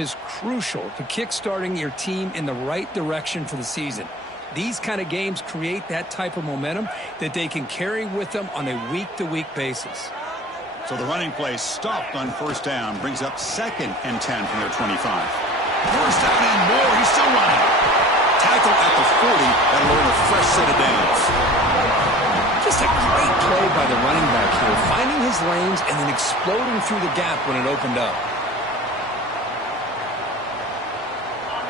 is crucial to kickstarting your team in the right direction for the season. These kind of games create that type of momentum that they can carry with them on a week-to-week basis. So the running play stopped on first down, brings up 2nd and 10 from their 25. First down and more, he's still running. Tackle at the 40, that'll earn a fresh set of downs. Just a great play by the running back here, finding his lanes and then exploding through the gap when it opened up.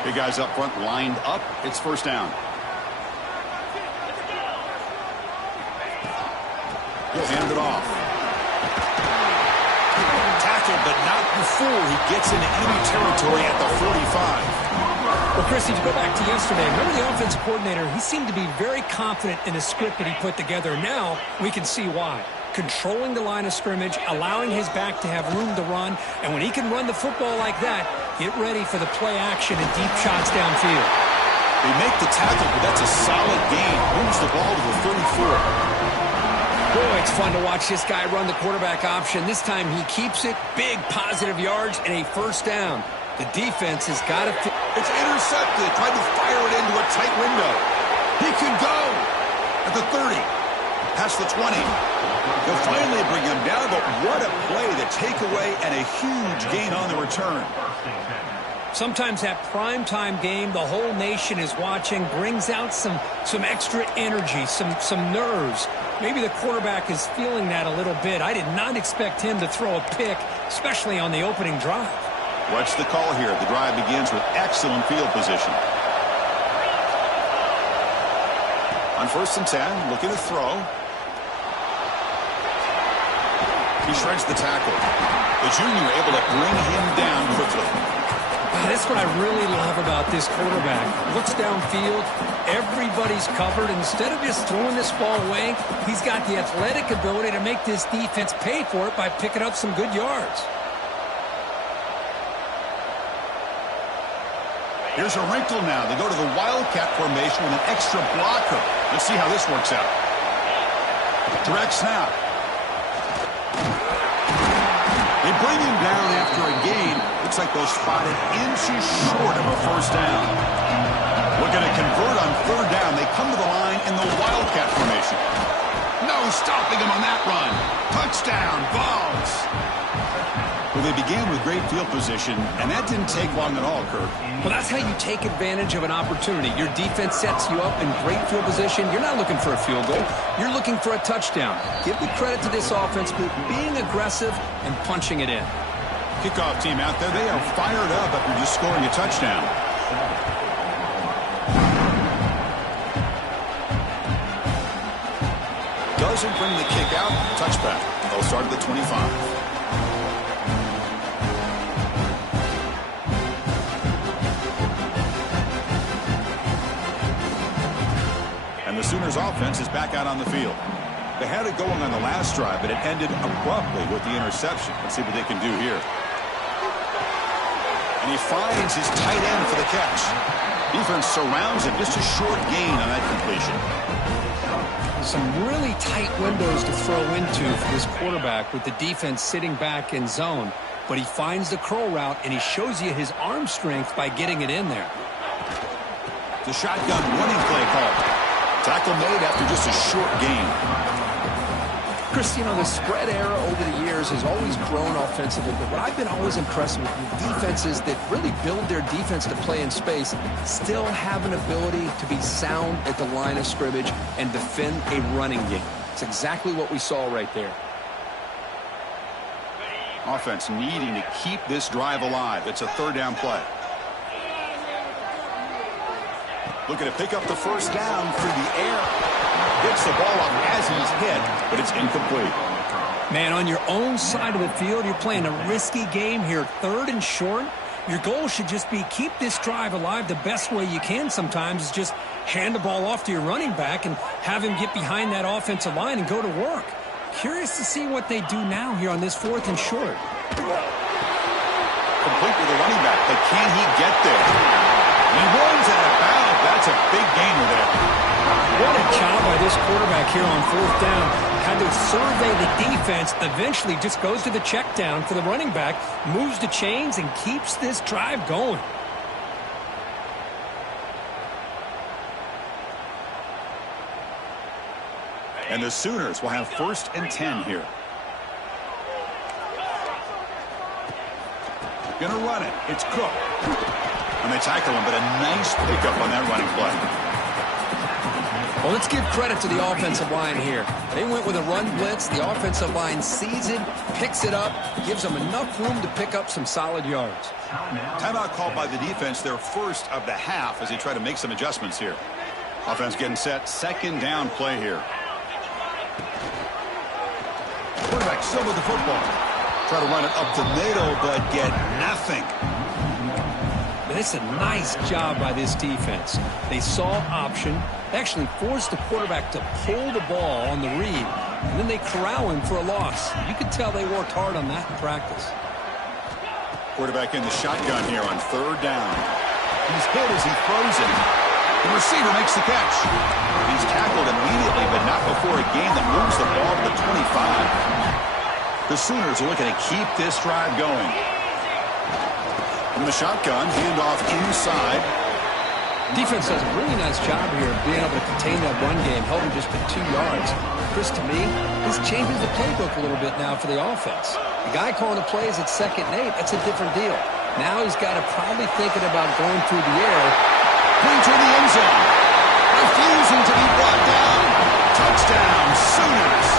Big guys up front lined up. It's first down. He'll hand it off. Tackled, but not before he gets into enemy territory at the 45. Well, Chris, if you go back to yesterday, remember the offensive coordinator, he seemed to be very confident in the script that he put together. Now we can see why. Controlling the line of scrimmage, allowing his back to have room to run, and when he can run the football like that, get ready for the play action and deep shots downfield. They make the tackle, but that's a solid gain. Moves the ball to the 34. Boy, it's fun to watch this guy run the quarterback option. This time he keeps it, big positive yards, and a first down. The defense has got to... It's intercepted. Tried to fire it into a tight window. He can go at the 30. Past the 20. They'll finally bring him down, but what a play, the takeaway, and a huge gain on the return. Sometimes that primetime game, the whole nation is watching, brings out some extra energy, some nerves. Maybe the quarterback is feeling that a little bit. I did not expect him to throw a pick, especially on the opening drive. What's the call here? The drive begins with excellent field position. On 1st and 10, looking to throw. He shreds the tackle. The junior able to bring him down quickly. That's what I really love about this quarterback. Looks downfield, everybody's covered. Instead of just throwing this ball away, he's got the athletic ability to make this defense pay for it by picking up some good yards. Here's a wrinkle now. They go to the Wildcat formation with an extra blocker. Let's see how this works out. Direct snap. They bring him down after a gain. Looks like they'll spot it inches short of a first down. Looking to convert on 3rd down. They come to the line in the Wildcat formation. No stopping him on that run. Touchdown, Vols. Well, they began with great field position, and that didn't take long at all, Kirk. Well, that's how you take advantage of an opportunity. Your defense sets you up in great field position. You're not looking for a field goal. You're looking for a touchdown. Give the credit to this offense for being aggressive and punching it in. Kickoff team out there, they are fired up after just scoring a touchdown. Doesn't bring the kick out. Touchback. They'll start at the 25. And the Sooners offense is back out on the field. They had it going on the last drive, but it ended abruptly with the interception. Let's see what they can do here. And he finds his tight end for the catch. Defense surrounds him. Just a short gain on that completion. Some really tight windows to throw into for this quarterback with the defense sitting back in zone. But he finds the curl route, and he shows you his arm strength by getting it in there. The shotgun running play call. Tackle made after just a short gain. Chris, you know, the spread era over the years has always grown offensively, but what I've been always impressed with defenses that really build their defense to play in space still have an ability to be sound at the line of scrimmage and defend a running game. It's exactly what we saw right there. Offense needing to keep this drive alive. It's a 3rd down play. Looking to pick up the first down through the air. Gets the ball up as he's hit, but it's incomplete. Man, on your own side of the field, you're playing a risky game here. 3rd and short. Your goal should just be keep this drive alive the best way you can sometimes is just hand the ball off to your running back and have him get behind that offensive line and go to work. Curious to see what they do now here on this 4th and short. Complete with the running back, but can he get there? He runs out of bounds. That's a big gainer there. What a job by this quarterback here on fourth down. Had to survey the defense, eventually just goes to the check down for the running back, moves the chains, and keeps this drive going. And the Sooners will have 1st and 10 here. Gonna run it. It's Cook. And they tackle him, but a nice pickup on that running play. Well, let's give credit to the offensive line here. They went with a run blitz. The offensive line sees it, picks it up, gives them enough room to pick up some solid yards. Timeout called by the defense, their first of the half, as they try to make some adjustments here. Offense getting set. 2nd down play here. Quarterback still with the football. Try to run it up the middle, but get nothing. And it's a nice job by this defense. They saw option. They actually forced the quarterback to pull the ball on the read, and then they corral him for a loss. You could tell they worked hard on that in practice. Quarterback in the shotgun here on 3rd down. He's hit as he throws it. The receiver makes the catch. He's tackled immediately, but not before a gain that moves the ball to the 25. The Sooners are looking to keep this drive going. From the shotgun, handoff inside. Defense does a really nice job here of being able to contain that run game, held him just to 2 yards. Chris, to me, this changes the playbook a little bit now for the offense. The guy calling the plays at 2nd and 8, that's a different deal. Now he's got to probably thinking about going through the air. Going to the end zone. Refusing to be brought down. Touchdown, Sooners.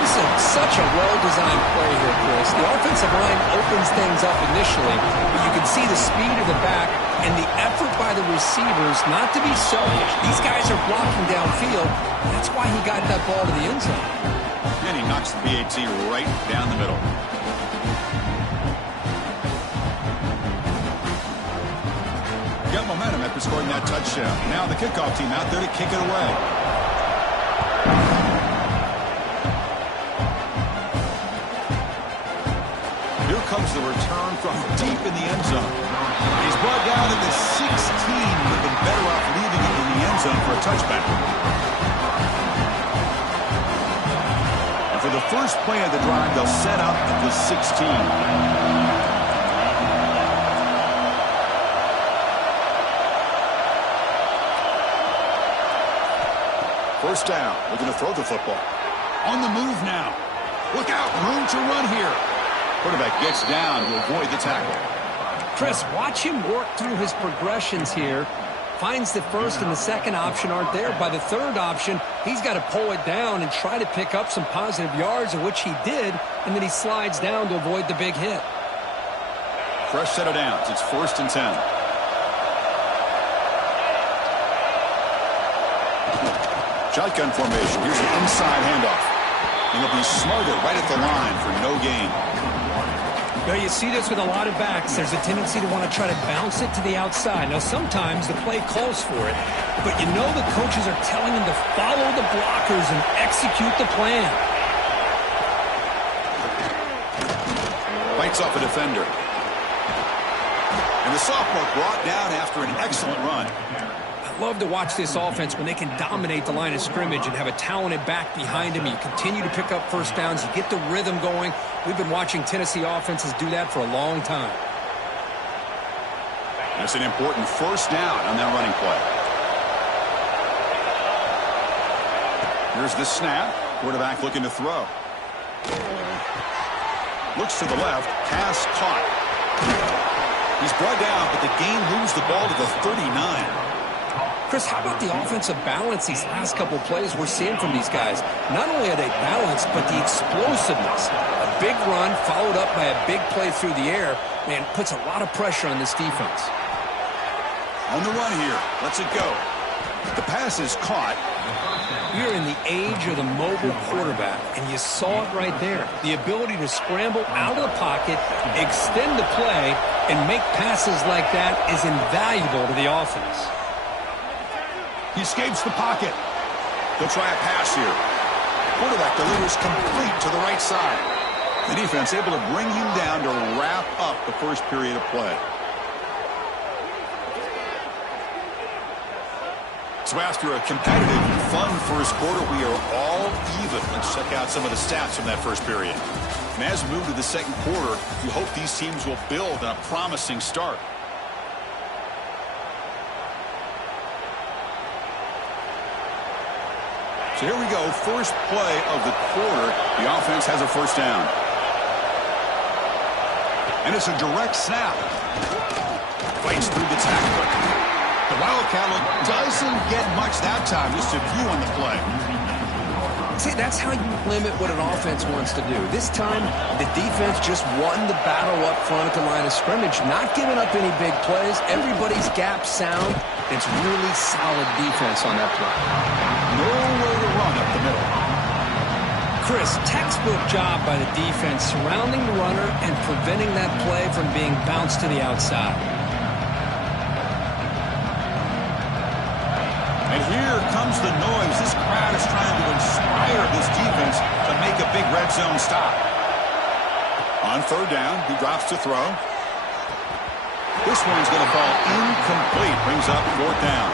This is such a well-designed play here, Chris. The offensive line opens things up initially, but you can see the speed of the back and the effort by the receivers not to be selfish. These guys are blocking downfield. That's why he got that ball to the end zone. And he knocks the BAT right down the middle. Got momentum after scoring that touchdown. Now the kickoff team out there to kick it away. Here comes the return from deep in the end zone. He's brought down at the 16. Would have been better off leaving it in the end zone for a touchback. And for the first play of the drive, they'll set up at the 16. First down, looking to throw the football. On the move now. Look out, room to run here. Quarterback gets down to avoid the tackle. Chris, watch him work through his progressions here. Finds the 1st and the 2nd option aren't there. By the 3rd option, he's got to pull it down and try to pick up some positive yards, of which he did, and then he slides down to avoid the big hit. Fresh set of downs. It's 1st and 10. Shotgun formation. Here's an inside handoff. And he'll be smarter right at the line for no gain. Now you see this with a lot of backs. There's a tendency to want to try to bounce it to the outside. Now sometimes the play calls for it, but you know the coaches are telling him to follow the blockers and execute the plan. Bites off a defender. And the sophomore brought down after an excellent run. I love to watch this offense when they can dominate the line of scrimmage and have a talented back behind him. You continue to pick up first downs. You get the rhythm going. We've been watching Tennessee offenses do that for a long time. That's an important first down on that running play. Here's the snap. Quarterback looking to throw. Looks to the left. Pass caught. He's brought down, but the gain moves the ball to the 39. Chris, how about the offensive balance these last couple of plays we're seeing from these guys? Not only are they balanced, but the explosiveness. A big run followed up by a big play through the air, man, puts a lot of pressure on this defense. On the run here. Lets it go. The pass is caught. We're in the age of the mobile quarterback, and you saw it right there. The ability to scramble out of the pocket, extend the play, and make passes like that is invaluable to the offense. He escapes the pocket. He'll try a pass here. Quarterback delivers complete to the right side. The defense able to bring him down to wrap up the first period of play. So after a competitive, fun first quarter, we are all even. Let's check out some of the stats from that first period. And as we move to the second quarter, we hope these teams will build on a promising start. So here we go, first play of the quarter. The offense has a first down. And it's a direct snap. Fights through the tackler. The Wildcat look doesn't get much that time, just a few on the play. See, that's how you limit what an offense wants to do. This time, the defense just won the battle up front at the line of scrimmage, not giving up any big plays. Everybody's gap sound. It's really solid defense on that play. Nowhere to run up the middle. Chris, textbook job by the defense surrounding the runner and preventing that play from being bounced to the outside. And here comes the noise. This crowd is trying to inspire this defense to make a big red zone stop. On third down, he drops to throw. This one's going to fall incomplete. Brings up fourth down.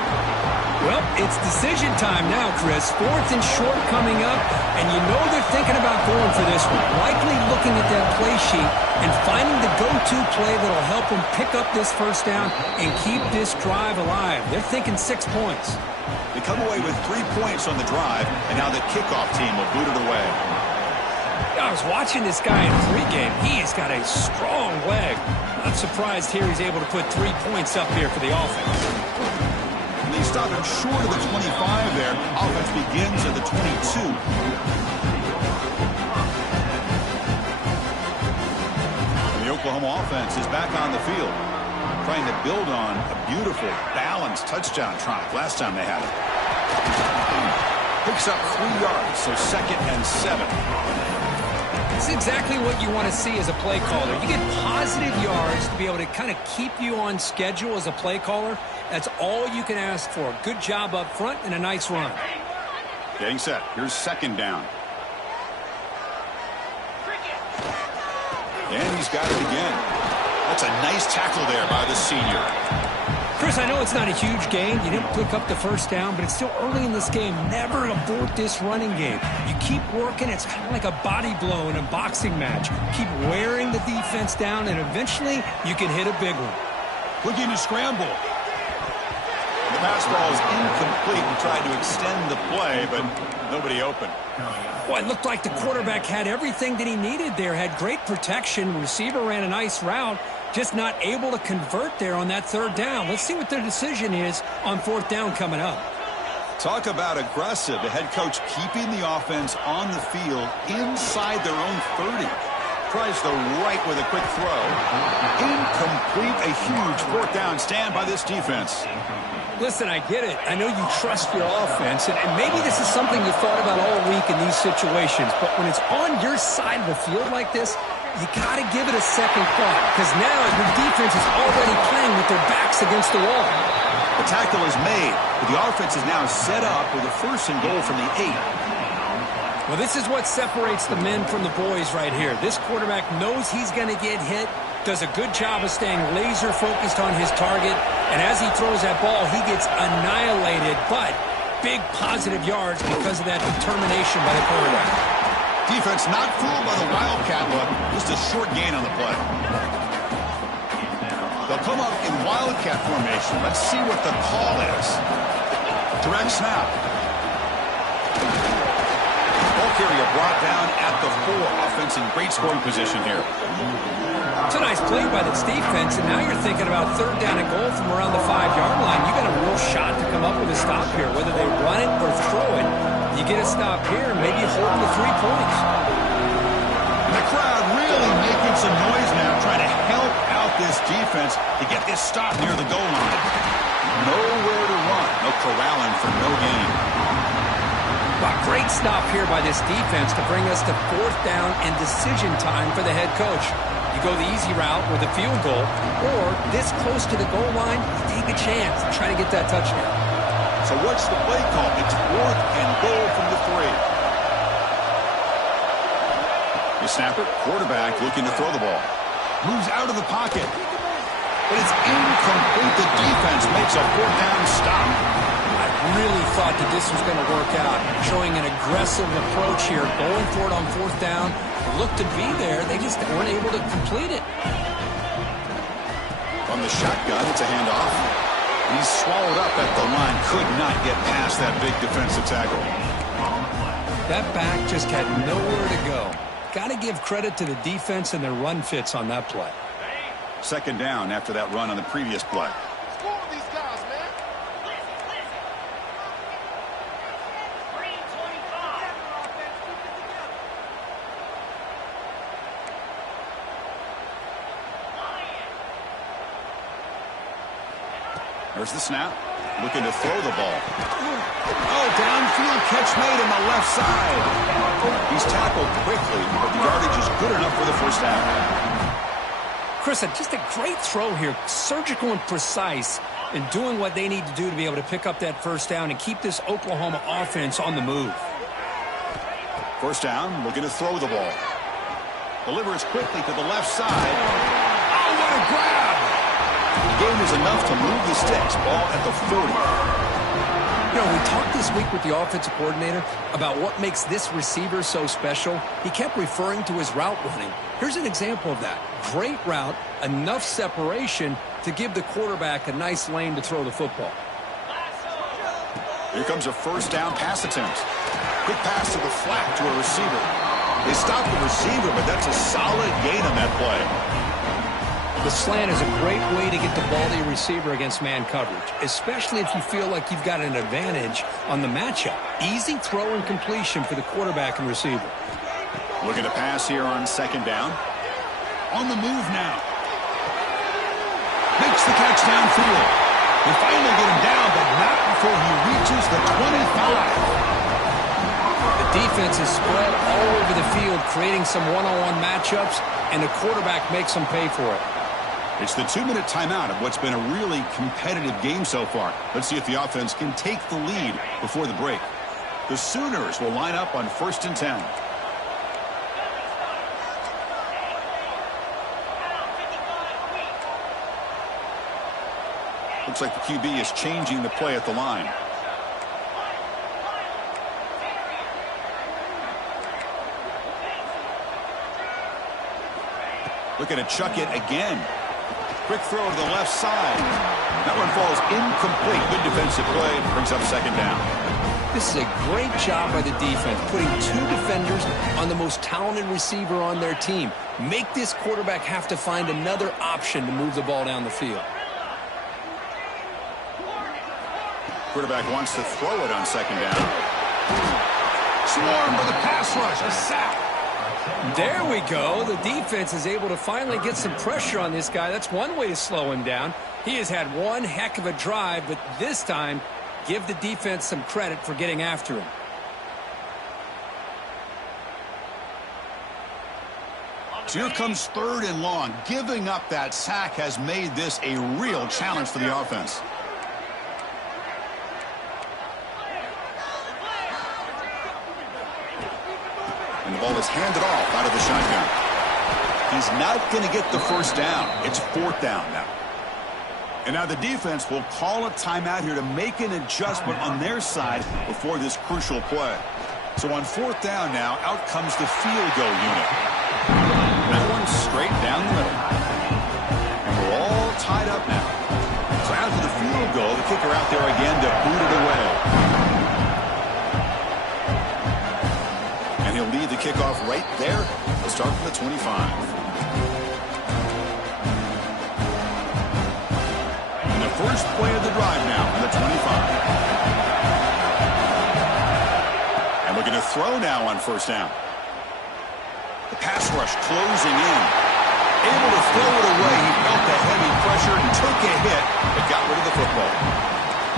Well, it's decision time now, Chris. Fourth and short coming up, and you know they're thinking about going for this one. Likely looking at that play sheet and finding the go-to play that'll help them pick up this first down and keep this drive alive. They're thinking 6 points. They come away with 3 points on the drive, and now the kickoff team will boot it away. I was watching this guy in pregame. He has got a strong leg. Not surprised here he's able to put 3 points up here for the offense. And they stop him short of the 25 there. Offense begins at the 22. And the Oklahoma offense is back on the field, trying to build on a beautiful, balanced touchdown triumph last time they had it. Picks up 3 yards, so 2nd and 7. It's exactly what you want to see as a play caller. You get positive yards to be able to kind of keep you on schedule as a play caller. That's all you can ask for. Good job up front and a nice run. Getting set. Here's 2nd down. And he's got it again. That's a nice tackle there by the senior. Chris, I know it's not a huge gain. You didn't pick up the first down, but it's still early in this game. Never abort this running game. You keep working. It's kind of like a body blow in a boxing match. Keep wearing the defense down, and eventually you can hit a big one. Looking to scramble. The pass ball is incomplete. We tried to extend the play, but nobody open. Well, it looked like the quarterback had everything that he needed there. Had great protection. Receiver ran a nice route. Just not able to convert there on that third down. Let's see what their decision is on fourth down coming up. Talk about aggressive. The head coach keeping the offense on the field inside their own 30. Tries the right with a quick throw. Incomplete. A huge fourth down stand by this defense. Listen, I get it. I know you trust your offense, and maybe this is something you thought about all week in these situations, but when it's on your side of the field like this, you got to give it a second thought, because now your defense is already playing with their backs against the wall. The tackle is made, but the offense is now set up with a 1st and goal from the 8. Well, this is what separates the men from the boys right here. This quarterback knows he's going to get hit, does a good job of staying laser focused on his target, and as he throws that ball, he gets annihilated, but big positive yards because of that determination by the quarterback. Defense not fooled by the Wildcat look. Just a short gain on the play. They'll come up in Wildcat formation. Let's see what the call is. Direct snap. Ball carrier brought down at the 4. Offense in great scoring position here. It's a nice play by this defense, and now you're thinking about third down and goal from around the 5-yard line. You got a real shot to come up with a stop here, whether they run it or throw it. You get a stop here, maybe hold them to 3 points. And the crowd really making some noise now, trying to help out this defense to get this stop near the goal line. Nowhere to run. No corralling for no gain. Wow, great stop here by this defense to bring us to fourth down and decision time for the head coach. You go the easy route with a field goal, or this close to the goal line, you take a chance and try to get that touchdown. So what's the play call? It's 4th and goal from the 3. The snapper, quarterback looking to throw the ball. Moves out of the pocket. But it's incomplete. The defense makes a fourth down stop. really thought that this was going to work out, showing an aggressive approach here, going for it on fourth down. Looked to be there. They just weren't able to complete it. From the shotgun, it's a handoff. He's swallowed up at the line. Could not get past that big defensive tackle. That back just had nowhere to go. Got to give credit to the defense and their run fits on that play. Second down after that run on the previous play. There's the snap. Looking to throw the ball. Oh, downfield catch made on the left side. He's tackled quickly, but the yardage is good enough for the first down. Chris, just a great throw here. Surgical and precise in doing what they need to do to be able to pick up that first down and keep this Oklahoma offense on the move. First down, looking to throw the ball. Delivers quickly to the left side. Oh, what a grab! The gain is enough to move the sticks. Ball at the 40. You know, we talked this week with the offensive coordinator about what makes this receiver so special. He kept referring to his route running. Here's an example of that. Great route, enough separation to give the quarterback a nice lane to throw the football. Here comes a first down pass attempt. Quick pass to the flat to a receiver. They stop the receiver, but that's a solid gain on that play. The slant is a great way to get the ball to your receiver against man coverage, especially if you feel like you've got an advantage on the matchup. Easy throw and completion for the quarterback and receiver. Looking to pass here on second down. On the move now. Makes the catch downfield. They finally get him down, but not before he reaches the 25. The defense is spread all over the field, creating some one-on-one matchups, and the quarterback makes them pay for it. It's the 2-minute timeout of what's been a really competitive game so far. Let's see if the offense can take the lead before the break. The Sooners will line up on 1st and 10. Looks like the QB is changing the play at the line. Looking to chuck it again. Quick throw to the left side. That one falls incomplete. Good defensive play. Brings up second down. This is a great job by the defense, putting two defenders on the most talented receiver on their team. Make this quarterback have to find another option to move the ball down the field. Quarterback wants to throw it on second down. Swarm with a pass rush. A sack. There we go. The defense is able to finally get some pressure on this guy. That's one way to slow him down. He has had one heck of a drive, but this time, give the defense some credit for getting after him. So here comes 3rd and long. Giving up that sack has made this a real challenge for the offense. And the ball is handed off out of the shotgun. He's not going to get the first down. It's 4th down now. And now the defense will call a timeout here to make an adjustment on their side before this crucial play. So on 4th down now, out comes the field goal unit. That one straight down the middle. And we're all tied up now. So after the field goal, the kicker out there again to boot it away. And he'll lead the kickoff right there. We'll start from the 25. And the first play of the drive now from the 25. And we're going to throw now on 1st down. The pass rush closing in. Able to throw it away. He felt the heavy pressure and took a hit, but got rid of the football.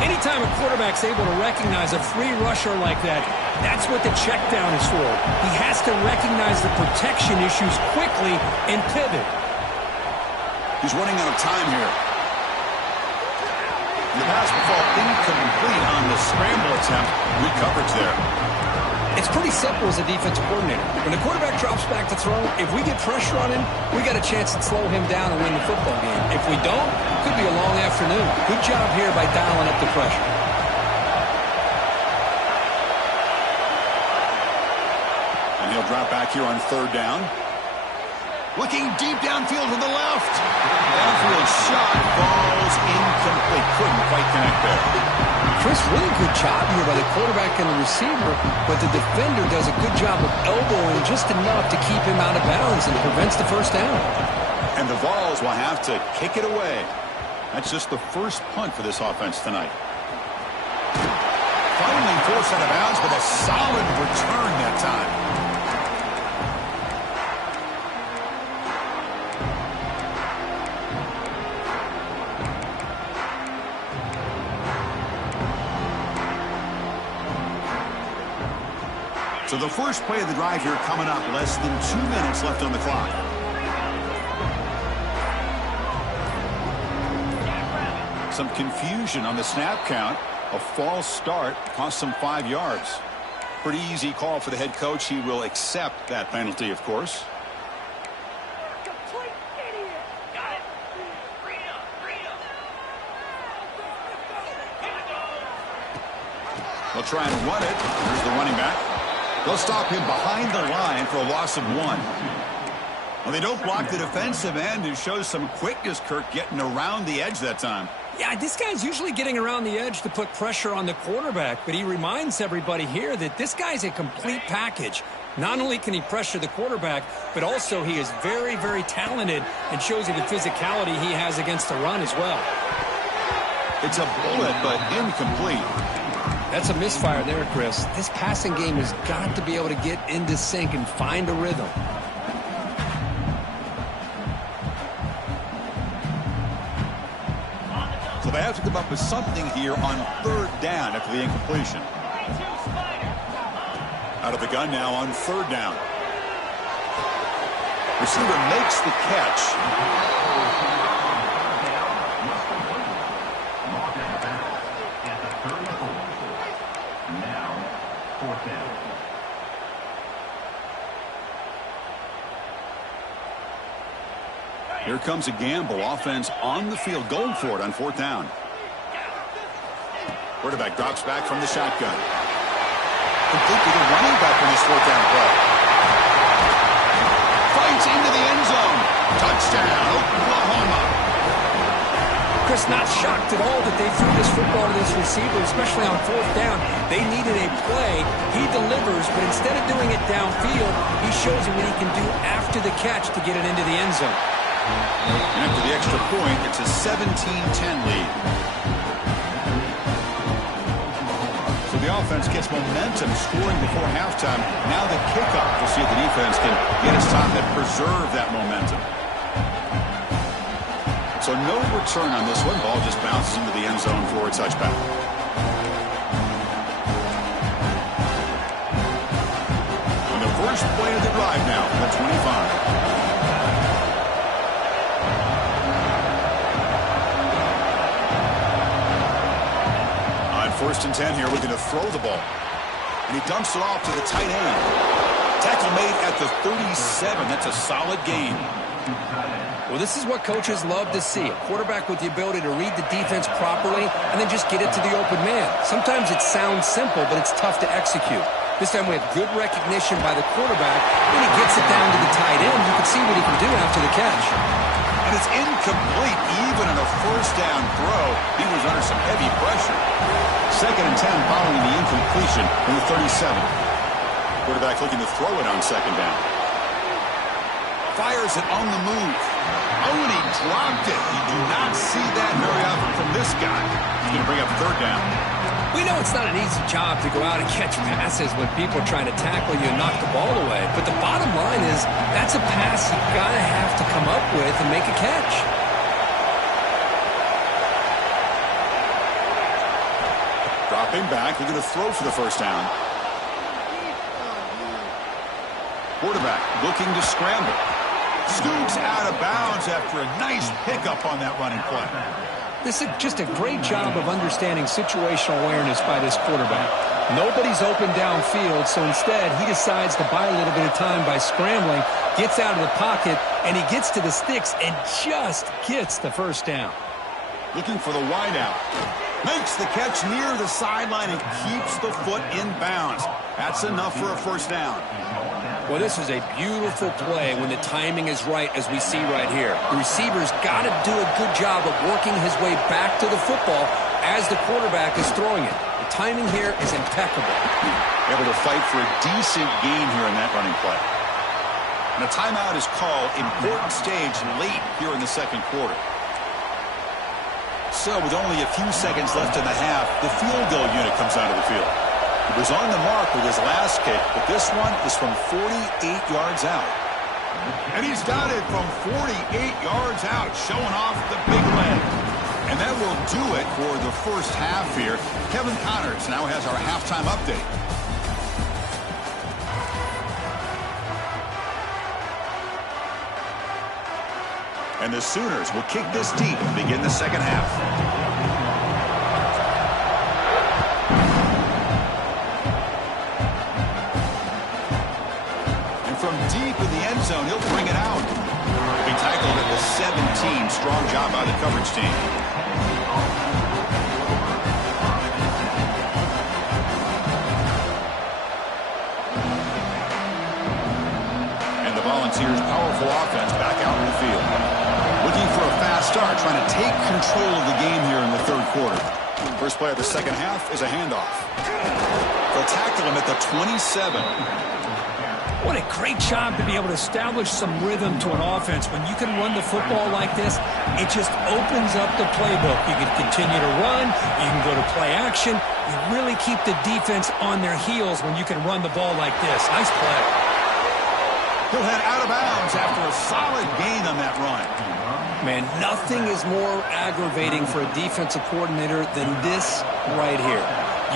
Anytime a quarterback's able to recognize a free rusher like that, that's what the check down is for. He has to recognize the protection issues quickly and pivot. He's running out of time here. The pass will fall incomplete on the scramble attempt. Good coverage there. It's pretty simple as a defensive coordinator. When the quarterback drops back to throw, if we get pressure on him, we got a chance to slow him down and win the football game. If we don't, it could be a long afternoon. Good job here by dialing up the pressure. And he'll drop back here on third down. Looking deep downfield to the left. Downfield shot falls incomplete. Couldn't quite connect there. Chris, really good job here by the quarterback and the receiver, but the defender does a good job of elbowing just enough to keep him out of bounds and prevents the first down. And the Vols will have to kick it away. That's just the first punt for this offense tonight. Finally forced out of bounds, but a solid return that time. So the first play of the drive here coming up. Less than 2 minutes left on the clock. Some confusion on the snap count. A false start cost him 5 yards. Pretty easy call for the head coach. He will accept that penalty, of course. They'll try and run it. Here's the running back. They'll stop him behind the line for a loss of 1. Well, they don't block the defensive end, who shows some quickness, Kirk, getting around the edge that time. Yeah, this guy's usually getting around the edge to put pressure on the quarterback, but he reminds everybody here that this guy's a complete package. Not only can he pressure the quarterback, but also he is very, very talented and shows you the physicality he has against the run as well. It's a bullet, but incomplete. That's a misfire there, Chris. This passing game has got to be able to get into sync and find a rhythm. So they have to come up with something here on third down after the incompletion. Out of the gun now on third down. Receiver makes the catch. Here comes a gamble. Offense on the field, going for it on fourth down. Quarterback drops back from the shotgun. Complete to the running back on this fourth down play. Fights into the end zone. Touchdown, Oklahoma. Chris, not shocked at all that they threw this football to this receiver, especially on fourth down. They needed a play. He delivers, but instead of doing it downfield, he shows you what he can do after the catch to get it into the end zone. And after the extra point, it's a 17-10 lead. So the offense gets momentum, scoring before halftime. Now the kickoff. We'll see if the defense can get a stop and preserve that momentum. So no return on this one. Ball just bounces into the end zone for a touchback. On the first play of the drive now, the 25. First and 10 here, looking to throw the ball. And he dumps it off to the tight end. Tackle made at the 37. That's a solid gain. Well, this is what coaches love to see. A quarterback with the ability to read the defense properly and then just get it to the open man. Sometimes it sounds simple, but it's tough to execute. This time we have good recognition by the quarterback. When he gets it down to the tight end, you can see what he can do after the catch. And it's incomplete. Even on a first down throw, he was under some heavy pressure. Second and 10 following the incompletion from the 37. Quarterback looking to throw it on second down. Fires it on the move. Oh, and he dropped it. You do not see that very often from this guy. He's going to bring up third down. We know it's not an easy job to go out and catch passes when people are trying to tackle you and knock the ball away. But the bottom line is that's a pass you got to have to come up with and make a catch. Dropping back, looking to throw for the first down. Quarterback looking to scramble. Scoots out of bounds after a nice pickup on that running play. This is just a great job of understanding situational awareness by this quarterback. Nobody's open downfield, so instead he decides to buy a little bit of time by scrambling, gets out of the pocket, and he gets to the sticks and just gets the first down. Looking for the wideout. Makes the catch near the sideline and keeps the foot in bounds. That's enough for a first down. Well, this is a beautiful play when the timing is right, as we see right here. The receiver's got to do a good job of working his way back to the football as the quarterback is throwing it. The timing here is impeccable. Able to fight for a decent gain here in that running play. And a timeout is called. Important stage late here in the second quarter. So with only a few seconds left in the half, the field goal unit comes out of the field. He was on the mark with his last kick, but this one is from 48 yards out. And he's got it from 48 yards out, showing off the big leg. And that will do it for the first half here. Kevin Connors now has our halftime update. And the Sooners will kick this deep and begin the second half. And from deep in the end zone, he'll bring it out. He'll be tackled at the 17. Strong job by the coverage team. And the Volunteers' powerful offense back out in the field. Looking for a fast start, trying to take control of the game here in the third quarter. First play of the second half is a handoff. They'll tackle him at the 27. What a great job to be able to establish some rhythm to an offense. When you can run the football like this, it just opens up the playbook. You can continue to run. You can go to play action. You really keep the defense on their heels when you can run the ball like this. Nice play. He'll head out of bounds after a solid gain on that run. Man, nothing is more aggravating for a defensive coordinator than this right here.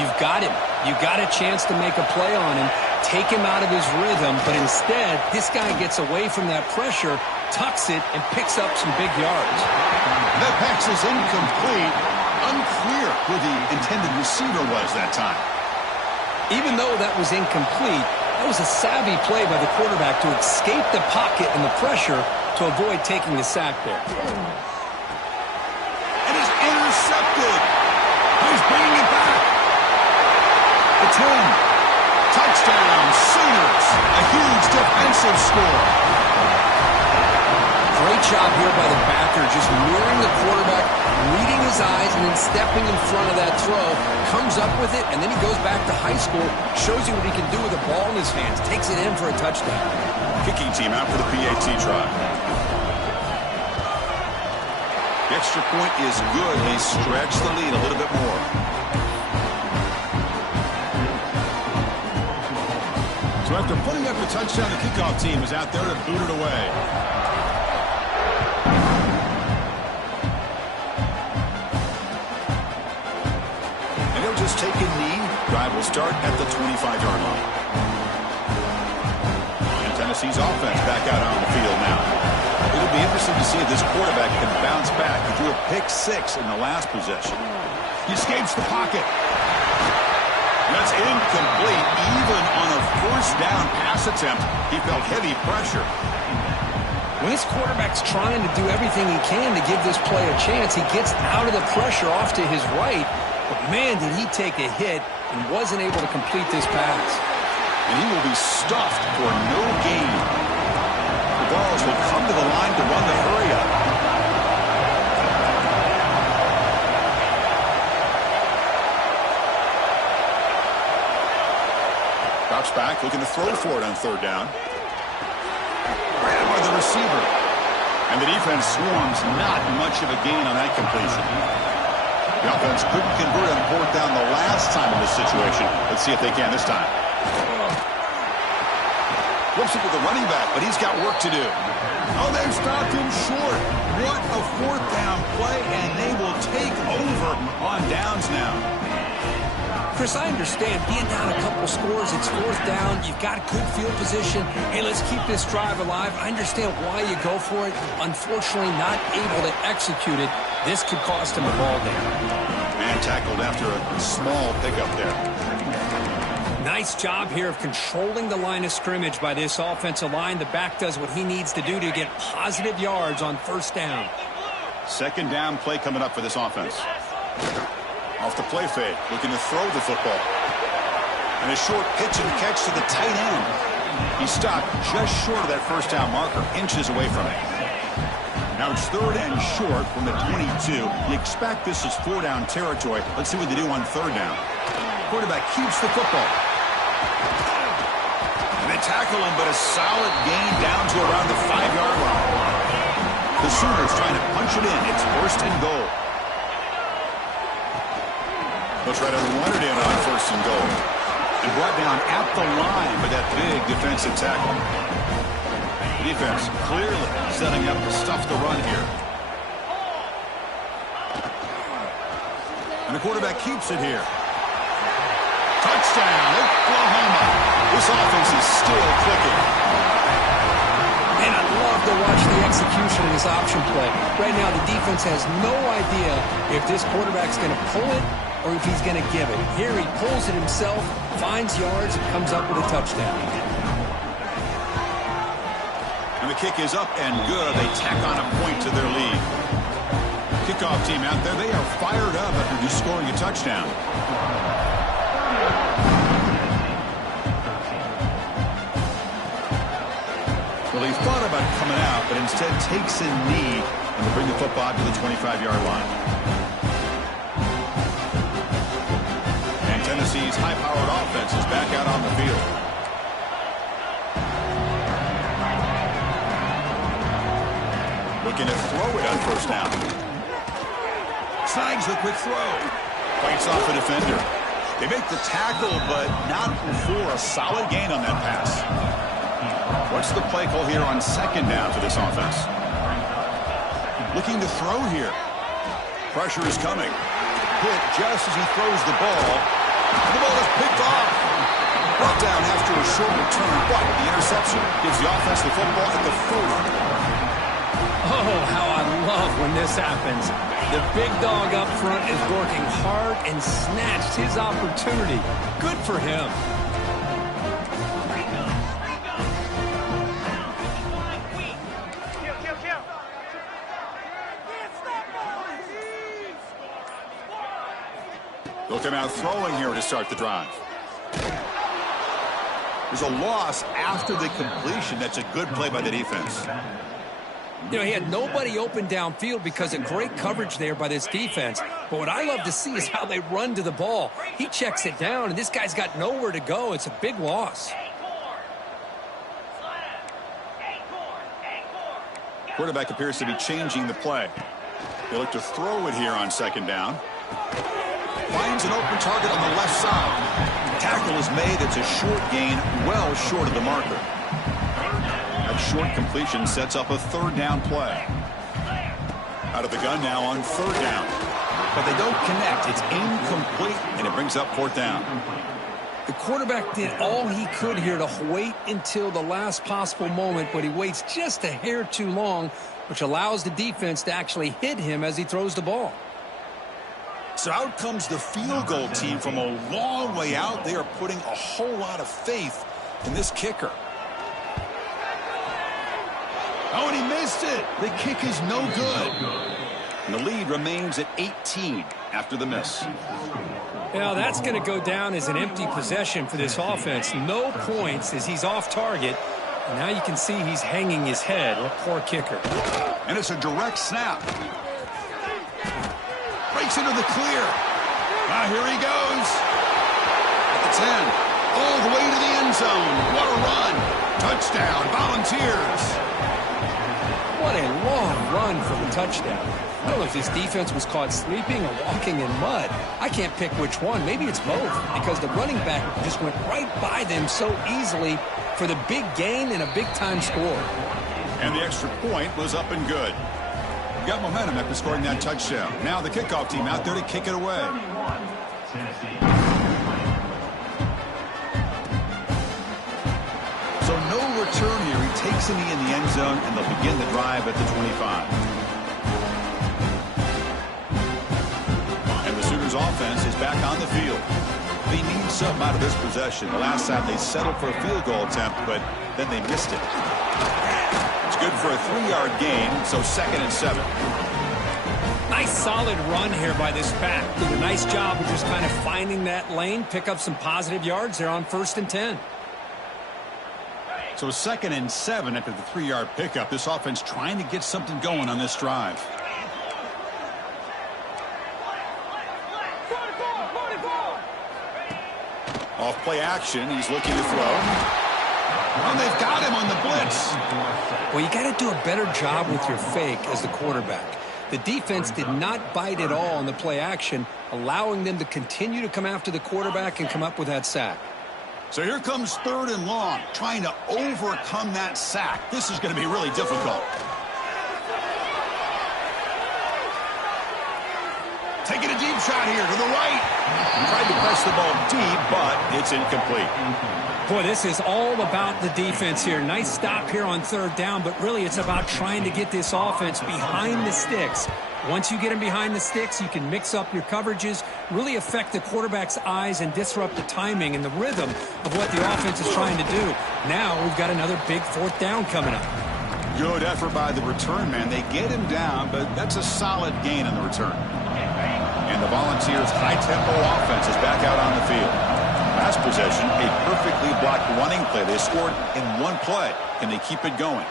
You've got him. You've got a chance to make a play on him, take him out of his rhythm, but instead, this guy gets away from that pressure, tucks it, and picks up some big yards. That pass is incomplete. Unclear who the intended receiver was that time. Even though that was incomplete, that was a savvy play by the quarterback to escape the pocket and the pressure to avoid taking the sack there. And he's intercepted. He's bringing it back. The 10. Touchdown, Sooners. A huge defensive score. Great job here by the backer, just mirroring the quarterback, reading his eyes, and then stepping in front of that throw. Comes up with it, and then he goes back to high school, shows you what he can do with a ball in his hands, takes it in for a touchdown. Kicking team out for the PAT try. The extra point is good. They stretch the lead a little bit more. So after putting up the touchdown, the kickoff team is out there to boot it away. And he'll just take a knee. Drive will start at the 25-yard line. And Tennessee's offense back out on the field now. It'll be interesting to see if this quarterback can bounce back. He threw a pick-6 in the last possession. He escapes the pocket. That's incomplete. Even on a first down pass attempt, he felt heavy pressure. When this quarterback's trying to do everything he can to give this play a chance, he gets out of the pressure off to his right. But, man, did he take a hit and wasn't able to complete this pass. And he will be stuffed for no gain. The Vols will come to the line to run the hurry-up. Drops back, looking to throw for it on third down. Ran by the receiver. And the defense swarms, not much of a gain on that completion. The offense couldn't convert on fourth down the last time in this situation. Let's see if they can this time. Flips it to the running back, but he's got work to do. Oh, they've stopped him short. What a fourth down play, and they will take over on downs now. Chris, I understand being down a couple scores, it's fourth down, you've got good field position. Hey, let's keep this drive alive. I understand why you go for it. Unfortunately, not able to execute it. This could cost him a ball game. And tackled after a small pickup there. Nice job here of controlling the line of scrimmage by this offensive line. The back does what he needs to do to get positive yards on first down. Second down play coming up for this offense. Off the play fake, looking to throw the football. And a short pitch and catch to the tight end. He stopped just short of that first down marker, inches away from it. Now it's 3rd and short from the 22. You expect this is 4-down territory. Let's see what they do on 3rd down. Quarterback keeps the football. And they tackle him, but a solid gain down to around the 5-yard line. The Sooners trying to punch it in. It's 1st and goal. They'll try to run it in on 1st and goal. And brought down at the line by that big defensive tackle. Defense clearly setting up to stuff the run here. And the quarterback keeps it here. Touchdown, Oklahoma. This offense is still clicking. And I love to watch the execution of this option play. Right now, the defense has no idea if this quarterback's going to pull it or if he's going to give it. Here he pulls it himself, finds yards, and comes up with a touchdown. And the kick is up and good. They tack on a point to their lead. Kickoff team out there, they are fired up after just scoring a touchdown. Well, he thought about coming out, but instead takes a knee and will bring the football to the 25-yard line. And Tennessee's high-powered offense is back out on the field. Looking to throw it on 1st down. Snags the quick throw. Fights off a defender. They make the tackle, but not before a solid gain on that pass. What's the play call here on 2nd down for this offense? Looking to throw here. Pressure is coming. Hit just as he throws the ball. The ball is picked off. Brought down after a short return, but the interception gives the offense the football at the 40. Oh, how I love when this happens. The big dog up front is working hard and snatched his opportunity. Good for him. They'll come out throwing here to start the drive. There's a loss after the completion. That's a good play by the defense. You know, he had nobody open downfield because of great coverage there by this defense. But what I love to see is how they run to the ball. He checks it down, and this guy's got nowhere to go. It's a big loss. Quarterback appears to be changing the play. They look to throw it here on 2nd down. Finds an open target on the left side. Tackle is made. It's a short gain, well short of the marker. That short completion sets up a 3rd down play. Out of the gun now on 3rd down. But they don't connect. It's incomplete, and it brings up 4th down. The quarterback did all he could here to wait until the last possible moment, but he waits just a hair too long, which allows the defense to actually hit him as he throws the ball. So out comes the field goal team from a long way out. They are putting a whole lot of faith in this kicker. Oh, and he missed it. The kick is no good. And the lead remains at 18 after the miss. Now, that's going to go down as an empty possession for this offense. No points as he's off target. And now you can see he's hanging his head. What poor kicker. And it's a direct snap. Breaks into the clear. Now here he goes. At the 10. All the way to the end zone. What a run. Touchdown. Volunteers. What a long run for the touchdown. I don't know if this defense was caught sleeping or walking in mud. I can't pick which one. Maybe it's both, because the running back just went right by them so easily for the big gain and a big-time score. And the extra point was up and good. Got momentum after scoring that touchdown. Now the kickoff team out there to kick it away. So no return here. He takes a knee in the end zone, and they'll begin the drive at the 25. And the Sooners offense is back on the field. They need something out of this possession. The last time they settled for a field goal attempt, but then they missed it. It's good for a 3-yard gain, so 2nd and 7. Nice solid run here by this back. Did a nice job of just kind of finding that lane, pick up some positive yards there on 1st and 10. So 2nd and 7 after the 3-yard pickup. This offense trying to get something going on this drive. Off play action. He's looking to throw. And they've got him on the blitz. Well, you got to do a better job with your fake as the quarterback. The defense did not bite at all on the play action, allowing them to continue to come after the quarterback and come up with that sack. So here comes 3rd and long, trying to overcome that sack. This is going to be really difficult. Taking a deep shot here to the right. Tried to press the ball deep, but it's incomplete. Boy, this is all about the defense here. Nice stop here on 3rd down, but really it's about trying to get this offense behind the sticks. Once you get them behind the sticks, you can mix up your coverages, really affect the quarterback's eyes and disrupt the timing and the rhythm of what the offense is trying to do. Now we've got another big 4th down coming up. Good effort by the return man. They get him down, but that's a solid gain on the return. And the Volunteers' high-tempo offense is back out on the field. Last possession, a perfectly blocked running play. They scored in one play. Can they keep it going?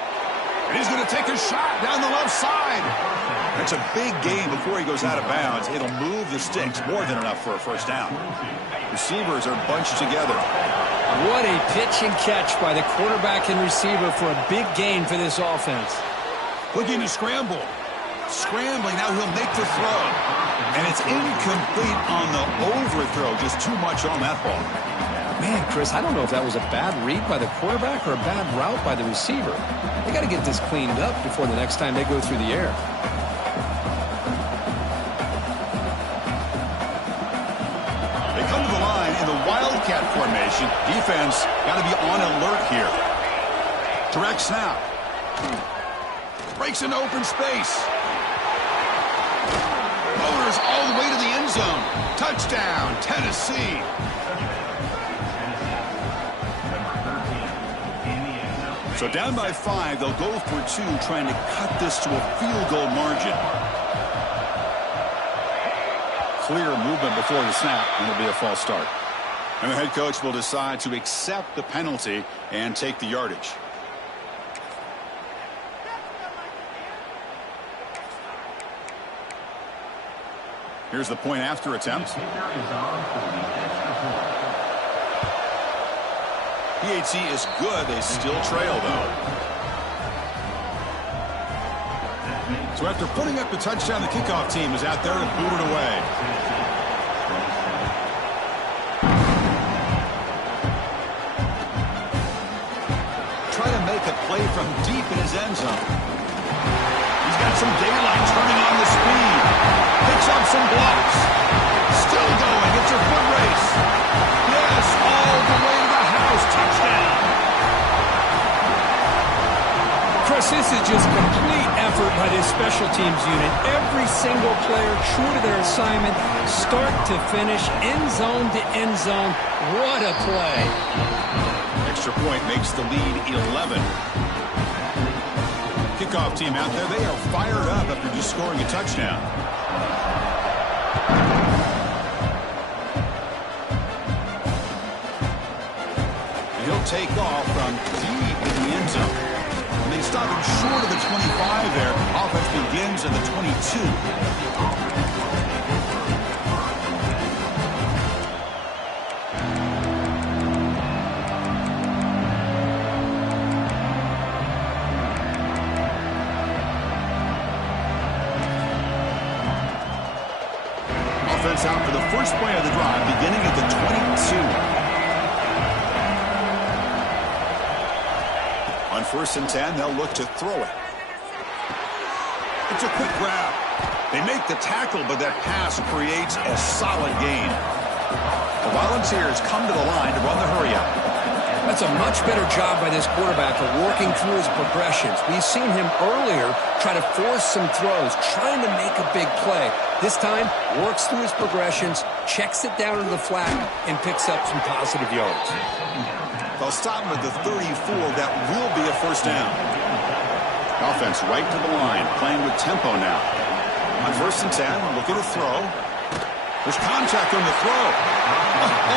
And he's going to take a shot down the left side. That's a big gain before he goes out of bounds. It'll move the sticks, more than enough for a 1st down. Receivers are bunched together. What a pitch and catch by the quarterback and receiver for a big gain for this offense. Looking to scramble. Scrambling, now he'll make the throw. And it's incomplete on the overthrow. Just too much on that ball. Man, Chris, I don't know if that was a bad read by the quarterback or a bad route by the receiver. They got to get this cleaned up before the next time they go through the air. They come to the line in the Wildcat formation. Defense got to be on alert here. Direct snap. Breaks into open space. Motors all the way to the end zone. Touchdown, Tennessee. So down by 5, they'll go for 2, trying to cut this to a field goal margin. Clear movement before the snap, and it'll be a false start. And the head coach will decide to accept the penalty and take the yardage. Here's the point after attempt. PAT is good. They still trail, though. So after putting up the touchdown, the kickoff team is out there to boot it away. Try to make a play from deep in his end zone. He's got some daylight turning on the speed. Picks up some blocks. Still going. It's a foot race. Yes, all the way to the house. Touchdown. Chris, this is just complete effort by this special teams unit. Every single player true to their assignment, start to finish, end zone to end zone. What a play. Extra point makes the lead 11. Kickoff team out there, they are fired up after just scoring a touchdown. And he'll take off from deep in the end zone. And they stop him short of the 25 there. Offense begins at the 22. Out for the first play of the drive, beginning at the 22. On 1st and 10, they'll look to throw it. It's a quick grab. They make the tackle, but that pass creates a solid gain. The Volunteers come to the line to run the hurry up. That's a much better job by this quarterback of working through his progressions. We've seen him earlier try to force some throws, trying to make a big play. This time, works through his progressions, checks it down into the flat, and picks up some positive yards. They'll stop him at the 34. That will be a 1st down. Offense right to the line, playing with tempo now. On 1st and 10, looking to throw. There's contact on the throw.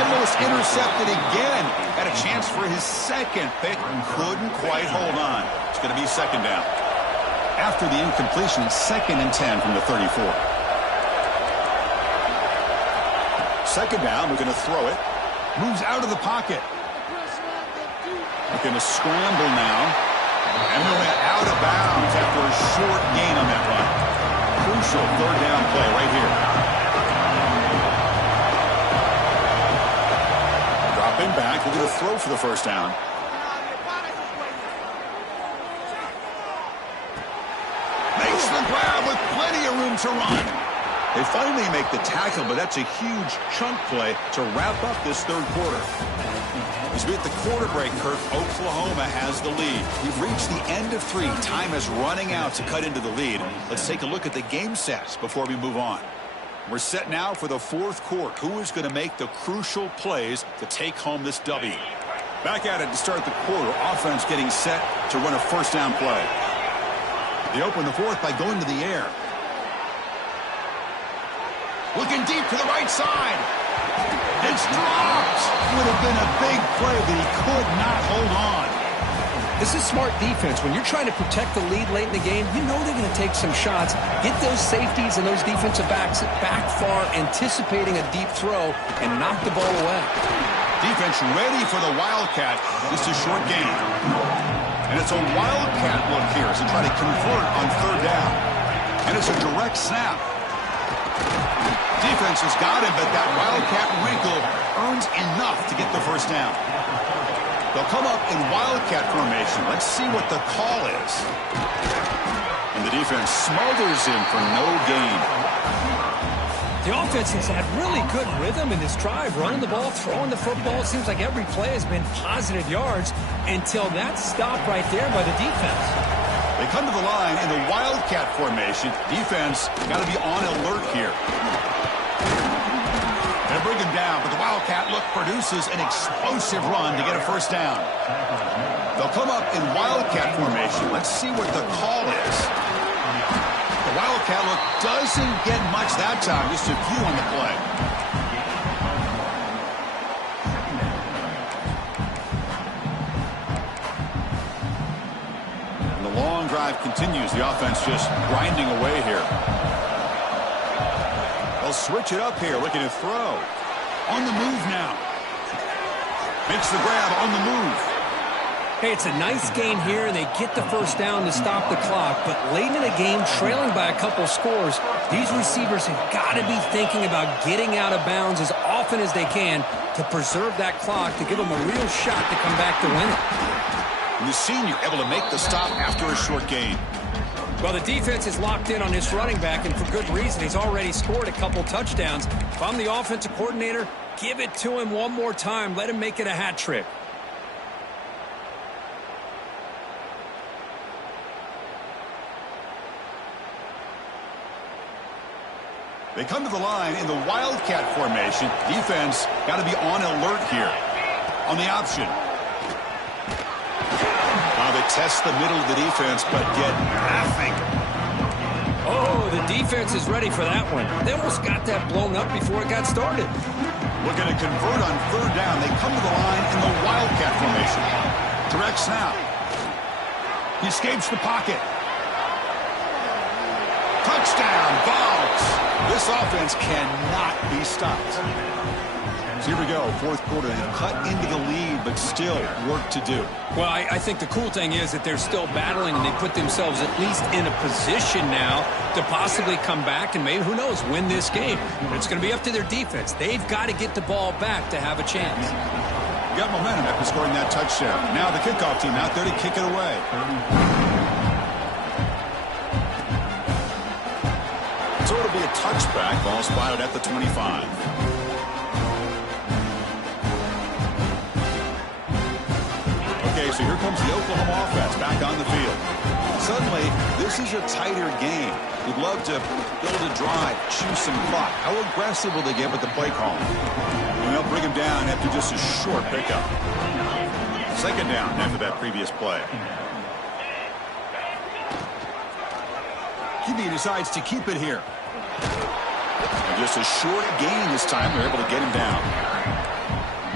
Almost intercepted again. Had a chance for his second pick. Couldn't quite hold on. It's going to be 2nd down. After the incompletion, it's 2nd and 10 from the 34. 2nd down, we're going to throw it. Moves out of the pocket. Looking to scramble now. And he went out of bounds after a short gain on that run. Crucial 3rd down play right here. Dropping back, we're going to throw for the 1st down. Makes the grab with plenty of room to run. They finally make the tackle, but that's a huge chunk play to wrap up this 3rd quarter. As we hit the quarter break, Kirk, Oklahoma has the lead. We've reached the end of 3. Time is running out to cut into the lead. Let's take a look at the game sets before we move on. We're set now for the 4th quarter. Who is going to make the crucial plays to take home this W? Back at it to start the quarter. Offense getting set to run a 1st down play. They open the 4th by going to the air. Looking deep to the right side. It's dropped. Would have been a big play, but he could not hold on. This is smart defense. When you're trying to protect the lead late in the game, you know they're going to take some shots, get those safeties and those defensive backs back far, anticipating a deep throw, and knock the ball away. Defense ready for the Wildcat. This is a short game. And it's a Wildcat look here as they try to convert on 3rd down. And it's a direct snap. Defense has got him, but that Wildcat wrinkle earns enough to get the 1st down. They'll come up in Wildcat formation. Let's see what the call is. And the defense smothers him for no gain. The offense has had really good rhythm in this drive, running the ball, throwing the football. It seems like every play has been positive yards until that stop right there by the defense. They come to the line in the Wildcat formation. Defense got to be on alert here. They bring him down, but the Wildcat look produces an explosive run to get a 1st down. They'll come up in Wildcat formation. Let's see what the call is. The Wildcat look doesn't get much that time, just a few on the play. And the long drive continues. The offense just grinding away here. They'll switch it up here, looking to throw. On the move now. Makes the grab on the move. Hey, it's a nice gain here, and they get the 1st down to stop the clock. But late in the game, trailing by a couple scores, these receivers have got to be thinking about getting out of bounds as often as they can to preserve that clock, to give them a real shot to come back to win it. And the senior able to make the stop after a short gain. Well, the defense is locked in on this running back, and for good reason. He's already scored a couple touchdowns. If I'm the offensive coordinator, give it to him one more time. Let him make it a hat trick. They come to the line in the Wildcat formation. Defense got to be on alert here. On the option. They test the middle of the defense, but get nothing. Oh, the defense is ready for that one. They almost got that blown up before it got started. Looking to convert on 3rd down. They come to the line in the Wildcat formation. Direct snap. He escapes the pocket. Touchdown, Bucs. This offense cannot be stopped. So here we go, 4th quarter. They've cut into the lead, but still work to do. Well, I think the cool thing is that they're still battling, and they put themselves at least in a position now to possibly come back and maybe, who knows, win this game. It's going to be up to their defense. They've got to get the ball back to have a chance. You got momentum after scoring that touchdown. Now the kickoff team out there to kick it away. So it'll be a touchback. Ball spotted at the 25. Okay, so here comes the Oklahoma offense back on the field. Suddenly, this is a tighter game. We'd love to build a drive, choose some clock. How aggressive will they get with the play call? And they'll bring him down after just a short pickup. 2nd down after that previous play. QB decides to keep it here. And just a short gain this time. They're able to get him down.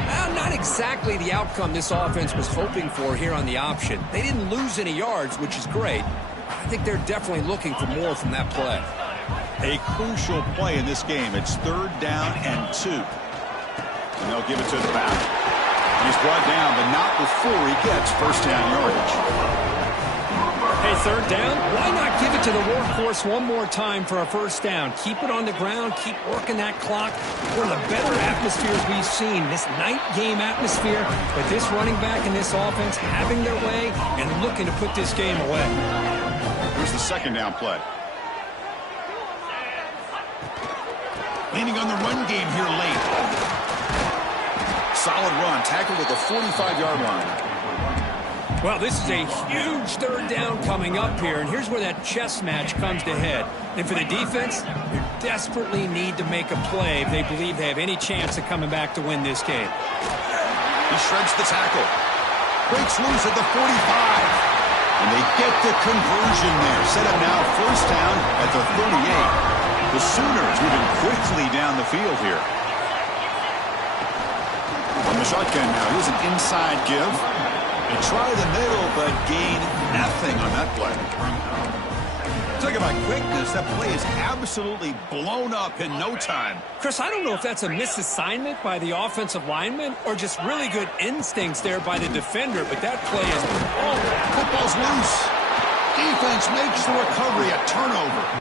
Well, not exactly the outcome this offense was hoping for here on the option. They didn't lose any yards, which is great. I think they're definitely looking for more from that play. A crucial play in this game. It's 3rd down and 2. And they'll give it to the back. And he's brought down, but not before he gets first down yardage. Hey, 3rd down, why not give it to the workhorse one more time for a first down? Keep it on the ground, keep working that clock. One of the better atmospheres we've seen, this night game atmosphere, but this running back and this offense having their way and looking to put this game away. Here's the 2nd down play. Leaning on the run game here late. Solid run, tackled at the 45-yard line. Well, this is a huge 3rd down coming up here, and here's where that chess match comes to head. And for the defense, they desperately need to make a play if they believe they have any chance of coming back to win this game. He shreds the tackle. Breaks loose at the 45. And they get the conversion there. Set up now first down at the 38. The Sooners moving quickly down the field here. On the shotgun now, here's an inside give. They try the middle, but gain nothing on that play. Talk about quickness. That play is absolutely blown up in no time. Chris, I don't know if that's a misassignment by the offensive lineman or just really good instincts there by the defender, but that play is... Oh, football's loose. Defense makes the recovery a turnover.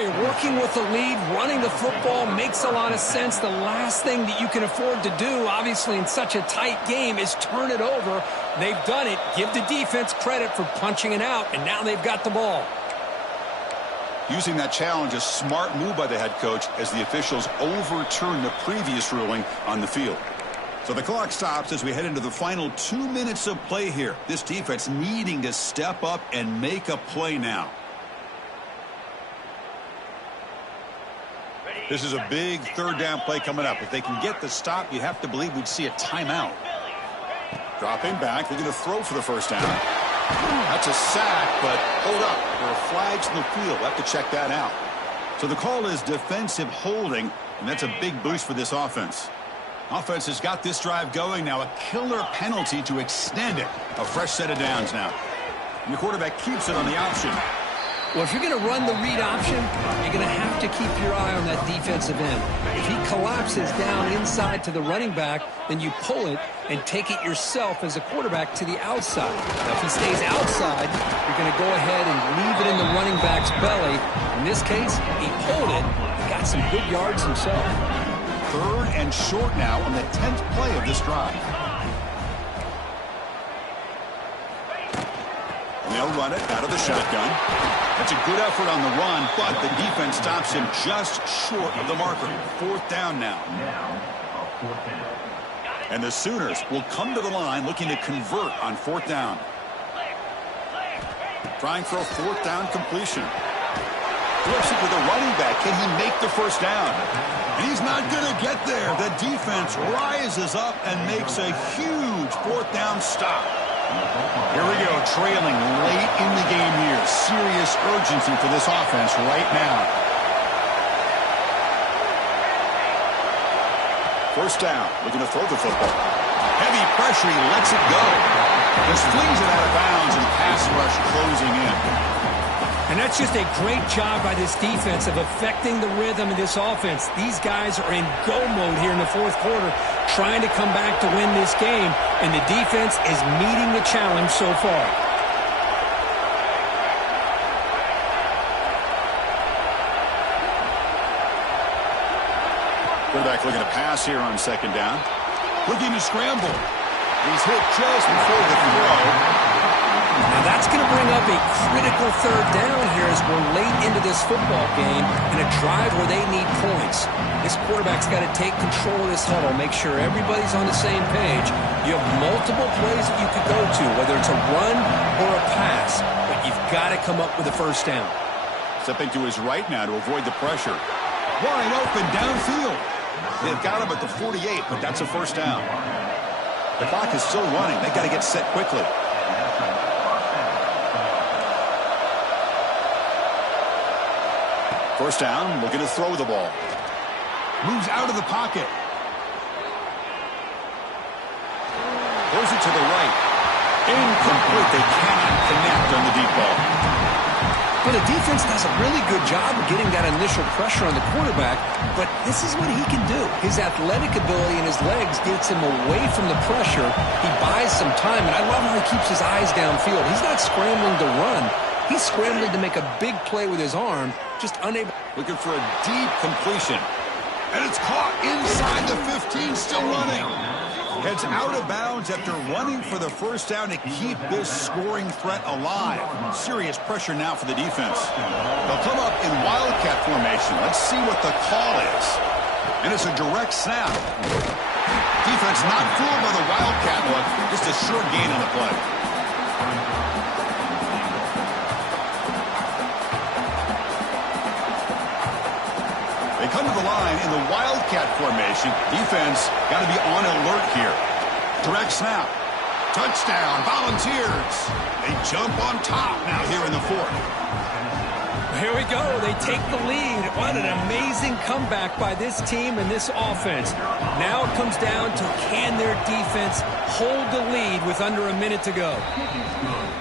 You're working with the lead, running the football makes a lot of sense. The last thing that you can afford to do, obviously, in such a tight game is turn it over. They've done it. Give the defense credit for punching it out, and now they've got the ball. Using that challenge, a smart move by the head coach as the officials overturn the previous ruling on the field. So the clock stops as we head into the final 2 minutes of play here. This defense needing to step up and make a play now. This is a big 3rd down play coming up. If they can get the stop, you have to believe we'd see a timeout. Dropping back, looking to throw for the first down. That's a sack, but hold up. There are flags in the field. We'll have to check that out. So the call is defensive holding, and that's a big boost for this offense. Offense has got this drive going now. A killer penalty to extend it. A fresh set of downs now. And the quarterback keeps it on the option. Well, if you're going to run the read option, you're going to have to keep your eye on that defensive end. If he collapses down inside to the running back, then you pull it and take it yourself as a quarterback to the outside. Now, if he stays outside, you're going to go ahead and leave it in the running back's belly. In this case, he pulled it. He got some good yards himself. 3rd and short now on the 10th play of this drive. And they'll run it out of the shotgun. That's a good effort on the run, but the defense stops him just short of the marker. 4th down now. And the Sooners will come to the line looking to convert on 4th down. Trying for a 4th down completion. Flips it to the running back. Can he make the first down? And he's not going to get there. The defense rises up and makes a huge 4th down stop. Here we go, trailing late in the game here. Serious urgency for this offense right now. First down, looking to throw the football. Heavy pressure, he lets it go. Just flings it out of bounds and pass rush closing in. And that's just a great job by this defense of affecting the rhythm of this offense. These guys are in go mode here in the 4th quarter, trying to come back to win this game, and the defense is meeting the challenge so far. Quarterback looking to pass here on 2nd down. Looking to scramble. He's hit just before the throw. Now that's going to bring up a critical 3rd down here as we're late into this football game in a drive where they need points. This quarterback's got to take control of this huddle, make sure everybody's on the same page. You have multiple plays that you could go to, whether it's a run or a pass, but you've got to come up with a first down. Stepping to his right now to avoid the pressure. Wide open downfield. They've got him at the 48, but that's a first down. The clock is still running. They got to get set quickly. First down, looking to throw the ball. Moves out of the pocket. Throws it to the right. Incomplete. They cannot connect on the deep ball. Well, the defense does a really good job of getting that initial pressure on the quarterback, but this is what he can do. His athletic ability and his legs gets him away from the pressure. He buys some time, and I love how he keeps his eyes downfield. He's not scrambling to run. He's scrambling to make a big play with his arm, just unable. Looking for a deep completion. And it's caught inside the 15, still running. Heads out of bounds after running for the first down to keep this scoring threat alive. Serious pressure now for the defense. They'll come up in Wildcat formation. Let's see what the call is. And it's a direct snap. Defense not fooled by the Wildcat look. Just a short gain on the play. They come to the line in the Wildcat formation. Defense got to be on alert here. Direct snap. Touchdown, Volunteers. They jump on top now here in the fourth. Here we go. They take the lead. What an amazing comeback by this team and this offense. Now it comes down to can their defense hold the lead with under a minute to go.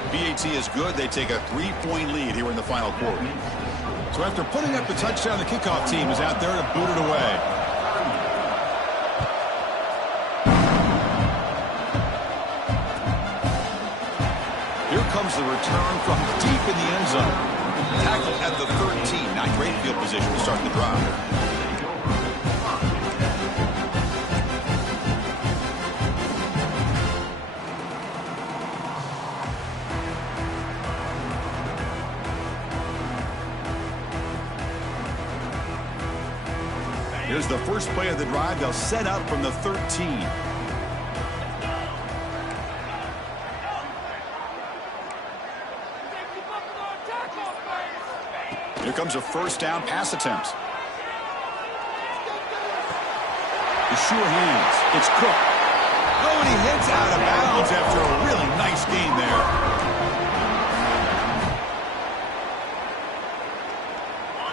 BAT is good. They take a 3-point lead here in the final quarter. So after putting up the touchdown, the kickoff team is out there to boot it away. Here comes the return from deep in the end zone. Tackle at the 13. Not great field position to start the drive. Here's the first play of the drive. They'll set up from the 13. Here comes a first down pass attempt. The sure hands. It's Cook. Oh, and he heads out of bounds after a really nice gain there.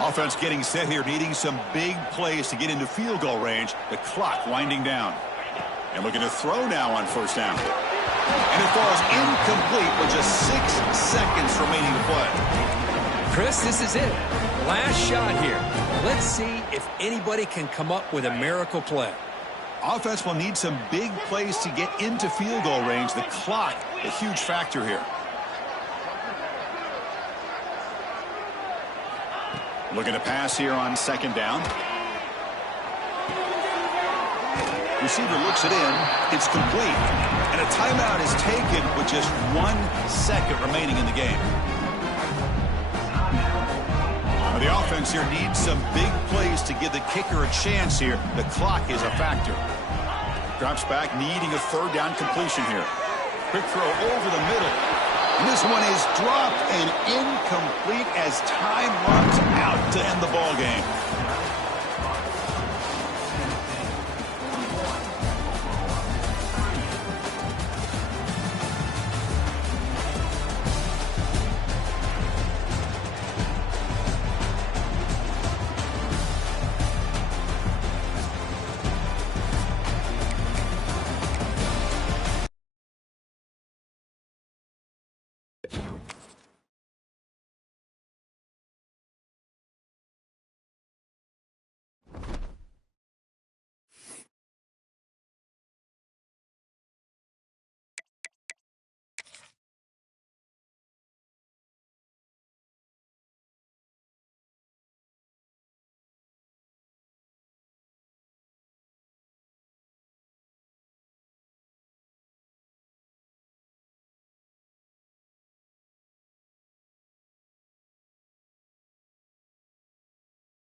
Offense getting set here, needing some big plays to get into field goal range. The clock winding down. And looking to throw now on first down. And it falls incomplete with just 6 seconds remaining to play. Chris, this is it. Last shot here. Let's see if anybody can come up with a miracle play. Offense will need some big plays to get into field goal range. The clock, a huge factor here. Looking to pass here on second down. Receiver looks it in. It's complete. And a timeout is taken with just 1 second remaining in the game. Now the offense here needs some big plays to give the kicker a chance here. The clock is a factor. Drops back, needing a third down completion here. Quick throw over the middle. And this one is dropped and incomplete as time runs out to end the ball game.